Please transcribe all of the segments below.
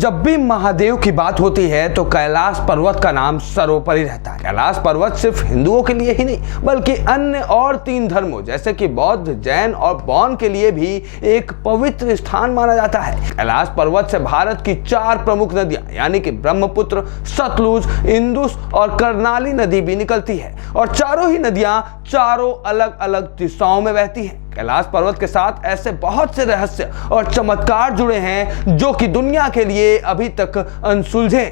जब भी महादेव की बात होती है तो कैलाश पर्वत का नाम सर्वोपरि रहता है। कैलाश पर्वत सिर्फ हिंदुओं के लिए ही नहीं बल्कि अन्य और 3 धर्मों जैसे कि बौद्ध, जैन और बौन के लिए भी एक पवित्र स्थान माना जाता है। कैलाश पर्वत से भारत की 4 प्रमुख नदियां यानी कि ब्रह्मपुत्र, सतलुज, इंदुस और कर्नाली नदी भी निकलती है और चारों ही नदियां चारों अलग अलग दिशाओं में बहती हैं। कैलाश पर्वत के साथ ऐसे बहुत से रहस्य और चमत्कार जुड़े हैं जो कि दुनिया के लिए अभी तक अनसुलझे।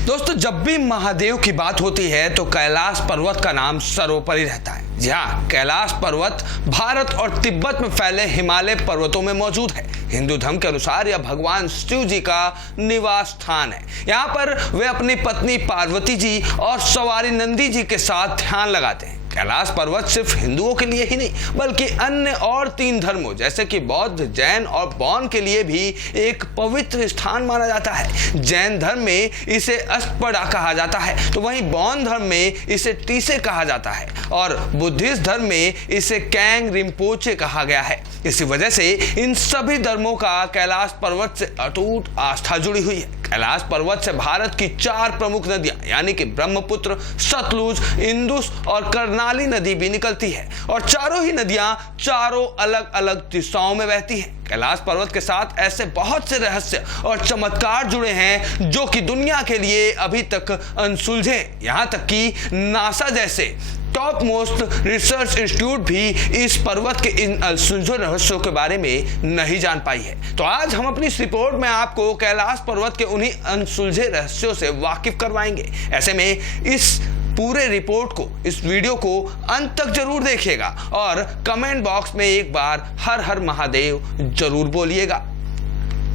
दोस्तों, जब भी महादेव की बात होती है तो कैलाश पर्वत का नाम सर्वोपरि रहता है। जी हाँ, कैलाश पर्वत भारत और तिब्बत में फैले हिमालय पर्वतों में मौजूद है। हिंदू धर्म के अनुसार यह भगवान शिव जी का निवास स्थान है। यहाँ पर वे अपनी पत्नी पार्वती जी और सवारी नंदी जी के साथ ध्यान लगाते हैं। कैलाश पर्वत सिर्फ हिंदुओं के लिए ही नहीं बल्कि अन्य और 3 धर्मों जैसे कि बौद्ध, जैन और बौन के लिए भी एक पवित्र स्थान माना जाता है। जैन धर्म में इसे अष्टपदा कहा जाता है तो वहीं बौन धर्म में इसे टीसे कहा जाता है और बुद्धिस्ट धर्म में इसे कैंग रिम्पोचे कहा गया है। इसी वजह से इन सभी धर्मों का कैलाश पर्वत से अटूट आस्था जुड़ी हुई है। कैलाश पर्वत से भारत की 4 प्रमुख नदियां यानी कि ब्रह्मपुत्र, सतलुज, इंदुस और कर्नाली नदी भी निकलती है और चारों ही नदियां चारों अलग अलग दिशाओं में बहती हैं। कैलाश पर्वत के साथ ऐसे बहुत से रहस्य और चमत्कार जुड़े हैं जो कि दुनिया के लिए अभी तक अनसुलझे। यहाँ तक कि नासा जैसे टॉप मोस्ट रिसर्च इंस्टीट्यूट भी इस पर्वत के इन अनसुलझे रहस्यों के बारे में नहीं जान पाई है। तो आज हम अपनी इस रिपोर्ट में आपको कैलाश पर्वत के उन्हीं अनसुलझे रहस्यों से वाकिफ करवाएंगे। ऐसे में इस पूरे रिपोर्ट को, इस वीडियो को अंत तक जरूर देखिएगा और कमेंट बॉक्स में एक बार हर हर महादेव जरूर बोलिएगा।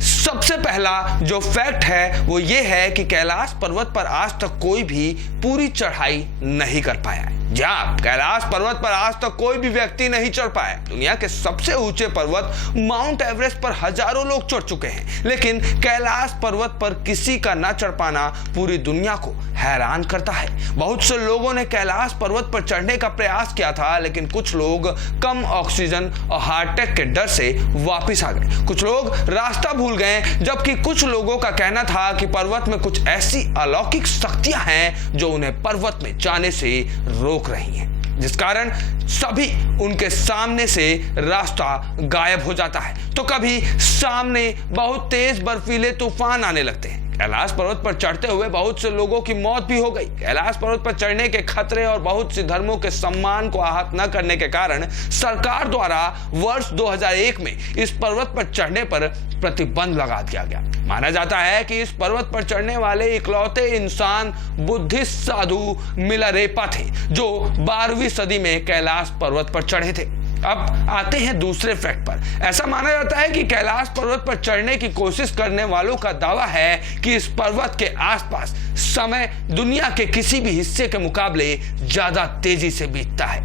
सबसे पहला जो फैक्ट है वो ये है कि कैलाश पर्वत पर आज तक कोई भी पूरी चढ़ाई नहीं कर पाया है। जहाँ कैलाश पर्वत पर आज तक कोई भी व्यक्ति नहीं चढ़ पाया। दुनिया के सबसे ऊंचे पर्वत माउंट एवरेस्ट पर हजारों लोग चढ़ चुके हैं, लेकिन कैलाश पर्वत पर किसी का न चढ़ पाना पूरी दुनिया को हैरान करता है। बहुत से लोगों ने कैलाश पर्वत पर चढ़ने का प्रयास किया था, लेकिन कुछ लोग कम ऑक्सीजन और हार्ट अटैक के डर से वापिस आ गए। कुछ लोग रास्ता भूल गए, जबकि कुछ लोगों का कहना था कि पर्वत में कुछ ऐसी अलौकिक शक्तियां हैं जो उन्हें पर्वत में जाने से रोक रही हैं, जिस कारण सभी उनके सामने से रास्ता गायब हो जाता है। तो कभी सामने बहुत तेज बर्फीले तूफान आने लगते हैं। कैलाश पर्वत पर चढ़ते हुए बहुत से लोगों की मौत भी हो गई। कैलाश पर्वत पर चढ़ने के खतरे और बहुत से धर्मों के सम्मान को आहत न करने के कारण सरकार द्वारा वर्ष 2001 में इस पर्वत पर चढ़ने पर प्रतिबंध लगा दिया गया। माना जाता है कि इस पर्वत पर चढ़ने वाले इकलौते इंसान बुद्धिस्ट साधु मिलारेपा थे जो 12वीं सदी में कैलाश पर्वत पर चढ़े थे। अब आते हैं दूसरे फैक्ट पर। ऐसा माना जाता है कि कैलाश पर्वत पर चढ़ने की कोशिश करने वालों का दावा है कि इस पर्वत के आसपास समय दुनिया के किसी भी हिस्से के मुकाबले ज्यादा तेजी से बीतता है।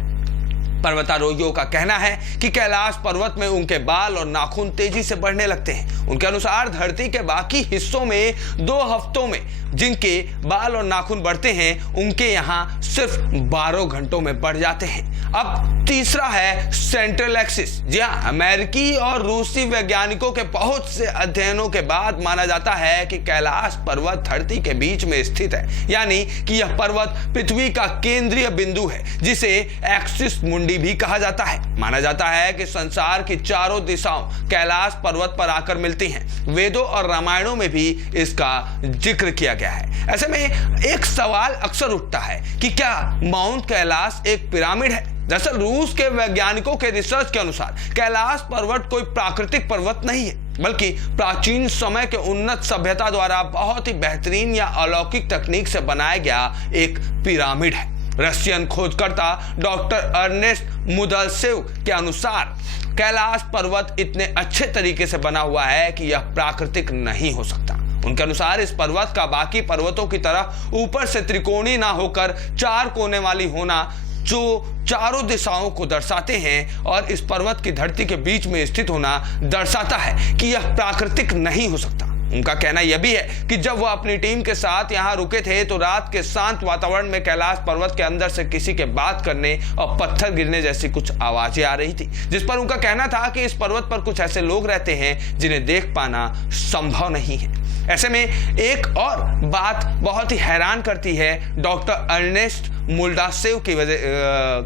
पर्वतारोहियों का कहना है कि कैलाश पर्वत में उनके बाल और नाखून तेजी से बढ़ने लगते हैं। उनके अनुसार धरती के बाकी हिस्सों में 2 हफ्तों में जिनके बाल और नाखून बढ़ते हैं उनके यहाँ सिर्फ 12 घंटों में बढ़ जाते हैं। अब तीसरा है सेंट्रल एक्सिस। जी हाँ, अमेरिकी और रूसी वैज्ञानिकों के बहुत से अध्ययनों के बाद माना जाता है कि कैलाश पर्वत धरती के बीच में स्थित है, यानी कि यह पर्वत पृथ्वी का केंद्रीय बिंदु है जिसे एक्सिस मुंडी भी कहा जाता है। माना जाता है कि संसार की चारों दिशाओं कैलाश पर्वत पर आकर मिलती हैं। वेदों और रामायणों में भी इसका जिक्र किया गया है। ऐसे में एक सवाल अक्सर उठता है कि क्या माउंट कैलाश एक पिरामिड है? दरअसल रूस के वैज्ञानिकों के रिसर्च के अनुसार कैलाश पर्वत कोई प्राकृतिक पर्वत नहीं है बल्कि प्राचीन समय के उन्नत सभ्यता द्वारा बहुत ही बेहतरीन या अलौकिक तकनीक से बनाया गया एक पिरामिड है। रशियन खोजकर्ता डॉक्टर अर्नेस्ट मुदलसेव के अनुसार कैलाश पर्वत इतने अच्छे तरीके से बना हुआ है कि यह प्राकृतिक नहीं हो सकता। उनके अनुसार इस पर्वत का बाकी पर्वतों की तरह ऊपर से त्रिकोणीय ना होकर 4 कोने वाली होना जो चारों दिशाओं को दर्शाते हैं और इस पर्वत की धरती के बीच में स्थित होना दर्शाता है कि यह प्राकृतिक नहीं हो सकता। उनका कहना यह भी है कि जब वह अपनी टीम के साथ यहां रुके थे तो रात के शांत वातावरण में कैलाश पर्वत के अंदर से किसी के बात करने और पत्थर गिरने जैसी कुछ आवाजें आ रही थी, जिस पर उनका कहना था कि इस पर्वत पर कुछ ऐसे लोग रहते हैं जिन्हें देख पाना संभव नहीं है। ऐसे में एक और बात बहुत ही हैरान करती है, डॉक्टर अर्नेस्ट मुल्डासेव की वजह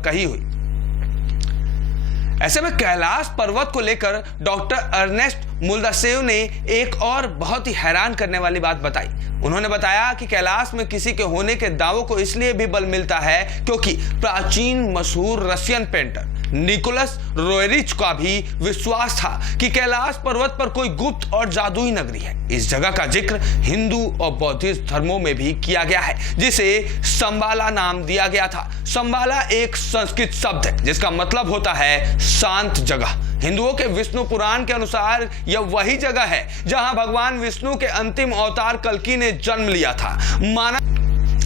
कही हुई। ऐसे में कैलाश पर्वत को लेकर डॉक्टर अर्नेस्ट मुल्डासेव ने एक और बहुत ही हैरान करने वाली बात बताई। उन्होंने बताया कि कैलाश में किसी के होने के दावों को इसलिए भी बल मिलता है क्योंकि प्राचीन मशहूर रशियन पेंटर निकोलस रोएरिच का भी विश्वास था कि कैलाश पर्वत पर कोई गुप्त और जादुई नगरी है। इस जगह का जिक्र हिंदू और बौद्धिस्ट धर्मों में भी किया गया है, जिसे संबाला नाम दिया गया था। संबाला एक संस्कृत शब्द है जिसका मतलब होता है शांत जगह। हिंदुओं के विष्णु पुराण के अनुसार यह वही जगह है जहां भगवान विष्णु के अंतिम अवतार कल्कि ने जन्म लिया था।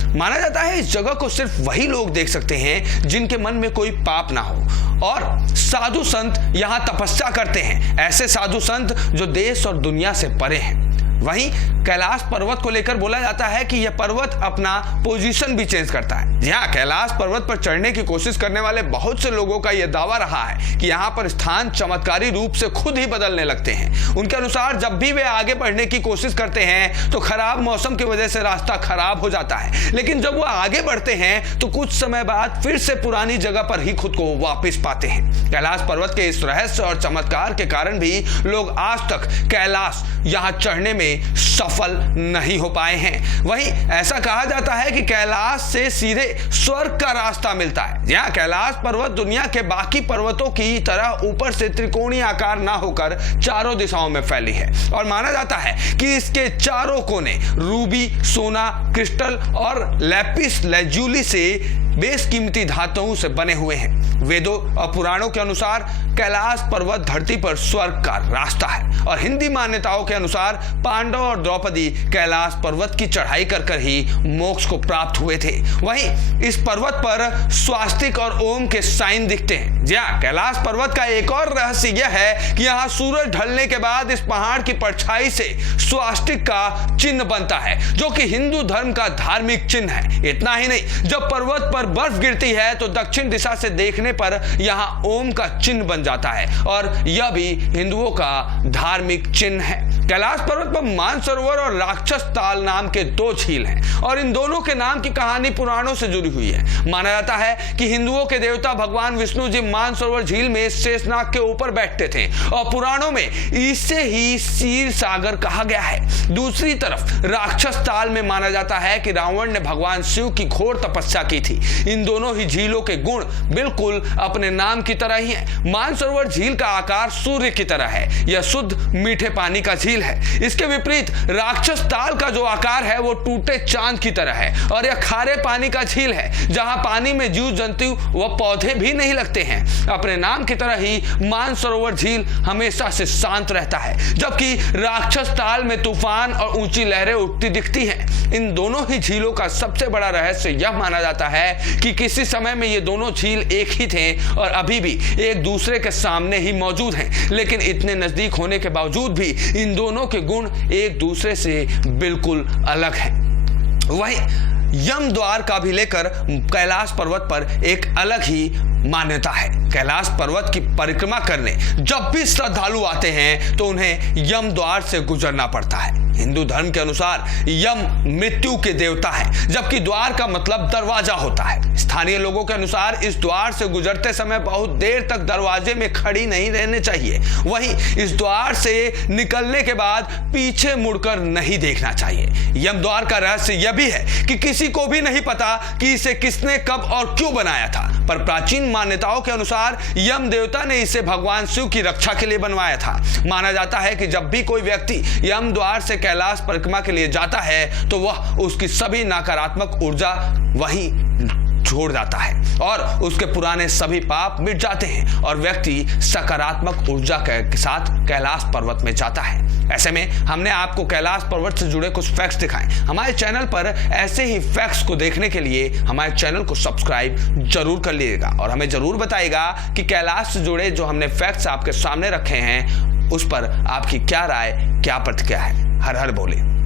माना जाता है इस जगह को सिर्फ वही लोग देख सकते हैं जिनके मन में कोई पाप ना हो, और साधु संत यहां तपस्या करते हैं, ऐसे साधु संत जो देश और दुनिया से परे हैं। वहीं कैलाश पर्वत को लेकर बोला जाता है कि यह पर्वत अपना पोजीशन भी चेंज करता है। जी हाँ, कैलाश पर्वत पर चढ़ने की कोशिश करने वाले बहुत से लोगों का यह दावा रहा है कि यहाँ पर स्थान चमत्कारी रूप से खुद ही बदलने लगते हैं। उनके अनुसार जब भी वे आगे बढ़ने की कोशिश करते हैं तो खराब मौसम की वजह से रास्ता खराब हो जाता है, लेकिन जब वो आगे बढ़ते हैं तो कुछ समय बाद फिर से पुरानी जगह पर ही खुद को वापस पाते हैं। कैलाश पर्वत के इस रहस्य और चमत्कार के कारण भी लोग आज तक कैलाश यहाँ चढ़ने में सफल नहीं हो पाए हैं। वहीं ऐसा कहा जाता है कि कैलाश से सीधे स्वर्ग का रास्ता मिलता है। यहाँ कैलाश पर्वत दुनिया के बाकी पर्वतों की तरह ऊपर से त्रिकोणीय आकार ना होकर चारों दिशाओं में फैली है, और माना जाता है कि इसके चारों कोने रूबी, सोना, क्रिस्टल और लैपिस लैजुली से बेशकीमती धातुओं से बने हुए हैं। वेदों और पुराणों के अनुसार कैलाश पर्वत धरती पर स्वर्ग का रास्ता है, और हिंदी मान्यताओं के अनुसार पांडव और द्रौपदी कैलाश पर्वत की चढ़ाई कर ही मोक्ष को प्राप्त हुए थे। वहीं इस पर्वत पर स्वास्तिक और ओम के साइन दिखते हैं। जी हाँ, कैलाश पर्वत का एक और रहस्य यह है कि यहाँ सूरज ढलने के बाद इस पहाड़ की परछाई से स्वास्तिक का चिन्ह बनता है, जो कि हिंदू धर्म का धार्मिक चिन्ह है। इतना ही नहीं, जब पर्वत पर बर्फ गिरती है तो दक्षिण दिशा से देखने पर यहाँ ओम का चिन्ह बन जाता है, और यह भी हिंदुओं का धार्मिक चिन्ह है। कैलाश पर्वत पर मानसरोवर और राक्षस ताल नाम के दो झील हैं, और इन दोनों के नाम की कहानी पुराणों से जुड़ी हुई है। माना जाता है कि हिंदुओं के देवता भगवान विष्णु जी मानसरोवर झील में शेषनाग के ऊपर बैठते थे, और पुराणों में इसे ही क्षीर सागर कहा गया है। दूसरी तरफ राक्षस ताल में माना जाता है कि रावण ने भगवान शिव की घोर तपस्या की थी। इन दोनों ही झीलों के गुण बिल्कुल अपने नाम की तरह ही हैं। मानसरोवर झील का आकार सूर्य की तरह है, यह शुद्ध मीठे पानी का झील है। इसके विपरीत राक्षस ताल का जो आकार है वो टूटे चांद की तरह है, और यह खारे पानी का झील है जहां पानी में जीव जंतु व पौधे भी नहीं लगते हैं। अपने नाम की तरह ही मानसरोवर झील हमेशा से शांत रहता है, जबकि राक्षस ताल में तूफान और ऊंची लहरें उठती दिखती हैं। इन दोनों ही झीलों का सबसे बड़ा रहस्य यह माना जाता है कि किसी समय में ये दोनों झील एक ही थे और अभी भी एक दूसरे के सामने ही मौजूद हैं, लेकिन इतने नजदीक होने के बावजूद भी इन दोनों के गुण एक दूसरे से बिल्कुल अलग हैं। वहीं यम द्वार का भी लेकर कैलाश पर्वत पर एक अलग ही मान्यता है। कैलाश पर्वत की परिक्रमा करने जब भी श्रद्धालु आते हैं तो उन्हें यम द्वार से गुजरना पड़ता है। हिंदू धर्म के अनुसार यम मृत्यु के देवता है, जबकि द्वार का मतलब दरवाजा होता है। स्थानीय लोगों के अनुसार इस द्वार से गुजरते समय बहुत देर तक दरवाजे में खड़ी नहीं रहने चाहिए। वहीं इस द्वार से निकलने के बाद पीछे मुड़कर नहीं देखना चाहिए। यम द्वार का रहस्य यह भी है कि किसी को भी नहीं पता कि इसे किसने, कब और क्यों बनाया था, पर प्राचीन मान्यताओं के अनुसार यम देवता ने इसे भगवान शिव की रक्षा के लिए बनवाया था। माना जाता है कि जब भी कोई व्यक्ति यम द्वार से कैलाश परिक्रमा के लिए जाता है तो वह उसकी सभी नकारात्मक ऊर्जा वहीं छोड़ जाता है और उसके पुराने सभी पाप मिट जाते हैं और व्यक्ति सकारात्मक ऊर्जा के साथ कैलाश पर्वत में जाता है। ऐसे में हमने आपको कैलाश पर्वत से जुड़े कुछ फैक्ट्स दिखाए। हमारे चैनल पर ऐसे ही फैक्ट्स को देखने के लिए हमारे चैनल को सब्सक्राइब जरूर कर लीजिएगा और हमें जरूर बताइएगा कि कैलाश से जुड़े जो हमने फैक्ट्स आपके सामने रखे हैं उस पर आपकी क्या राय, क्या प्रतिक्रिया है। हर हर बोले।